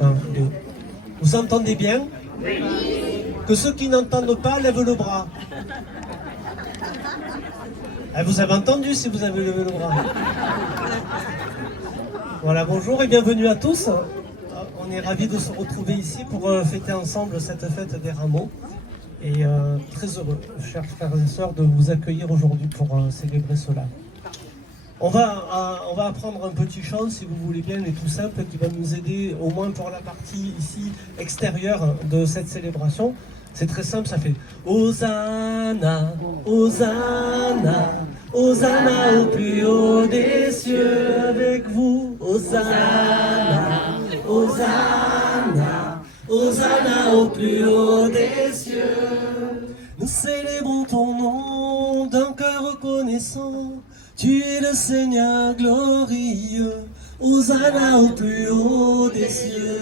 Un, deux. Vous entendez bien? Que ceux qui n'entendent pas lèvent le bras. Ah, vous avez entendu si vous avez levé le bras. Voilà, bonjour et bienvenue à tous. On est ravis de se retrouver ici pour fêter ensemble cette fête des rameaux. Et très heureux, chers frères et sœurs, de vous accueillir aujourd'hui pour célébrer cela. On va apprendre un petit chant, si vous voulez bien, et tout simple, qui va nous aider au moins pour la partie ici extérieure de cette célébration. C'est très simple, ça fait Hosanna, Hosanna, Hosanna au plus haut des cieux avec vous. Hosanna, Hosanna, Hosanna au plus haut des cieux. Nous célébrons ton nom d'un cœur reconnaissant. Tu es le Seigneur glorieux. Hosanna au plus haut des cieux.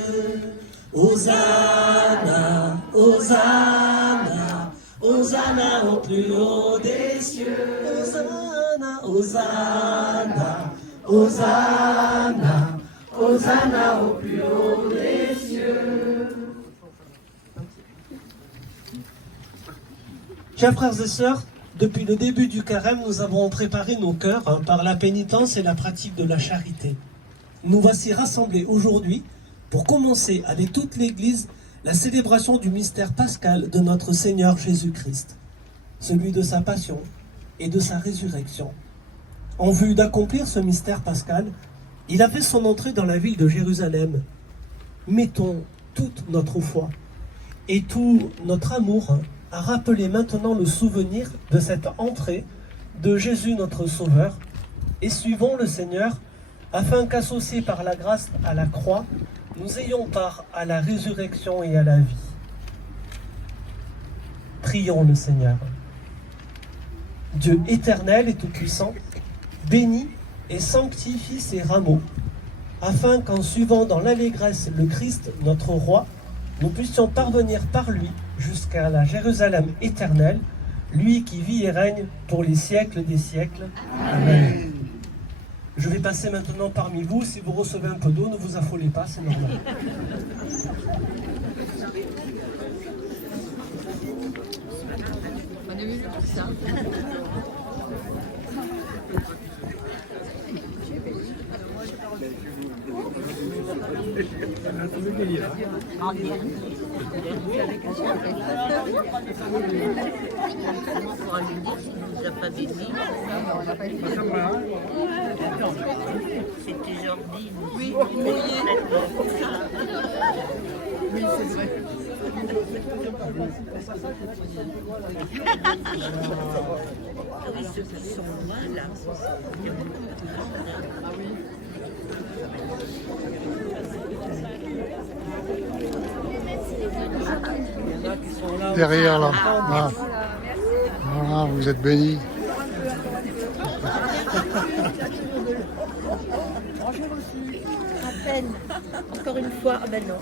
Hosanna, Hosanna, Hosanna au plus haut des cieux. Hosanna, Hosanna, Hosanna, Hosanna au plus haut des cieux. Chers frères et sœurs, depuis le début du carême, nous avons préparé nos cœurs par la pénitence et la pratique de la charité. Nous voici rassemblés aujourd'hui pour commencer avec toute l'Église la célébration du mystère pascal de notre Seigneur Jésus-Christ, celui de sa passion et de sa résurrection. En vue d'accomplir ce mystère pascal, il a fait son entrée dans la ville de Jérusalem. Mettons toute notre foi et tout notre amour à rappeler maintenant le souvenir de cette entrée de Jésus notre Sauveur et suivons le Seigneur afin qu'associés par la grâce à la croix, nous ayons part à la résurrection et à la vie. Prions le Seigneur. Dieu éternel et tout-puissant, bénis et sanctifie ces rameaux, afin qu'en suivant dans l'allégresse le Christ, notre Roi, nous puissions parvenir par lui jusqu'à la Jérusalem éternelle, lui qui vit et règne pour les siècles des siècles. Amen. Je vais passer maintenant parmi vous. Si vous recevez un peu d'eau, ne vous affolez pas, c'est normal. On a vu ça. C'était Jordi. Oui, Oui, c'est vrai. Oui, ceux qui sont loin, là. Il y a beaucoup de monde. Ah oui. Derrière là. Ah. Voilà, vous êtes bénis. À peine. Encore une fois. Ah ben non.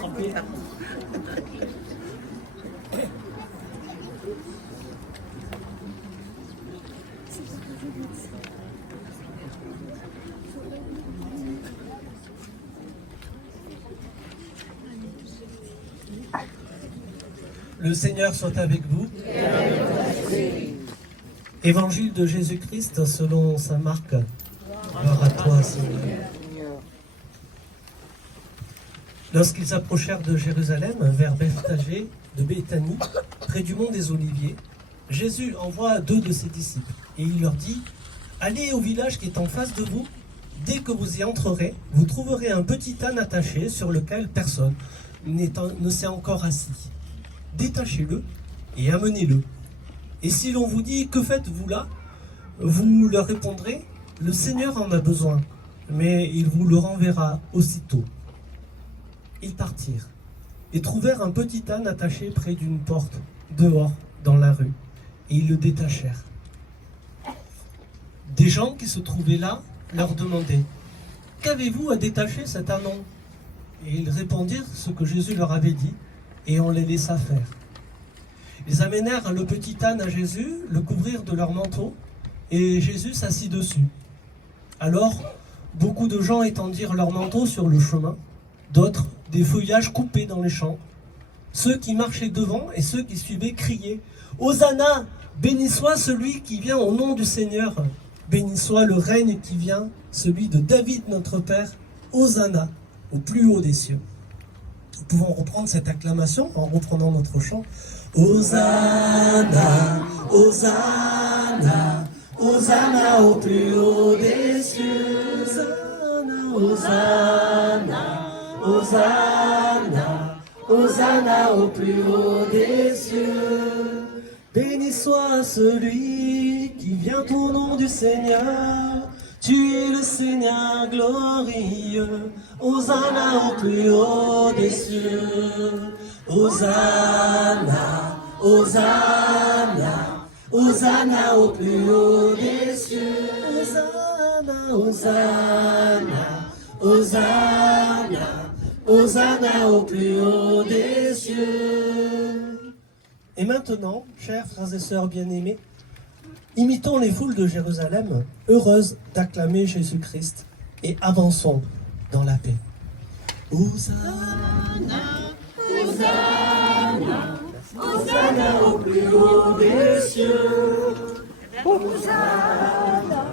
Le Seigneur soit avec vous. Évangile de Jésus-Christ selon saint Marc. Gloire à toi, Seigneur. Lorsqu'ils approchèrent de Jérusalem, vers Bethphagée de Béthanie, près du mont des Oliviers, Jésus envoie 2 de ses disciples et il leur dit « Allez au village qui est en face de vous. Dès que vous y entrerez, vous trouverez un petit âne attaché sur lequel personne ne s'est encore assis. Détachez-le et amenez-le. Et si l'on vous dit « Que faites-vous là ?» vous leur répondrez « Le Seigneur en a besoin, mais il vous le renverra aussitôt. » Ils partirent et trouvèrent un petit âne attaché près d'une porte, dehors, dans la rue, et ils le détachèrent. Des gens qui se trouvaient là leur demandaient « Qu'avez-vous à détacher cet ânon ?» Et ils répondirent ce que Jésus leur avait dit, et on les laissa faire. Ils amenèrent le petit âne à Jésus, le couvrirent de leur manteau, et Jésus s'assit dessus. Alors, beaucoup de gens étendirent leur manteau sur le chemin. d'autres des feuillages coupés dans les champs. Ceux qui marchaient devant et ceux qui suivaient criaient « Hosanna, béni soit celui qui vient au nom du Seigneur, béni soit le règne qui vient, celui de David notre Père, Hosanna, au plus haut des cieux. » Nous pouvons reprendre cette acclamation en reprenant notre chant. Hosanna, Hosanna, Hosanna au plus haut des cieux. Hosanna, Hosanna, Hosanna au plus haut des cieux. Béni soit celui qui vient au nom du Seigneur. Tu es le Seigneur glorieux. Hosanna au plus haut des cieux. Hosanna, Hosanna, Hosanna au plus haut des cieux. Hosanna, Hosanna, Hosanna, Hosanna au plus haut des cieux. Et maintenant, chers frères et sœurs bien-aimés, imitons les foules de Jérusalem, heureuses d'acclamer Jésus-Christ, et avançons dans la paix. Hosanna, Hosanna, Hosanna au plus haut des cieux. Hosanna,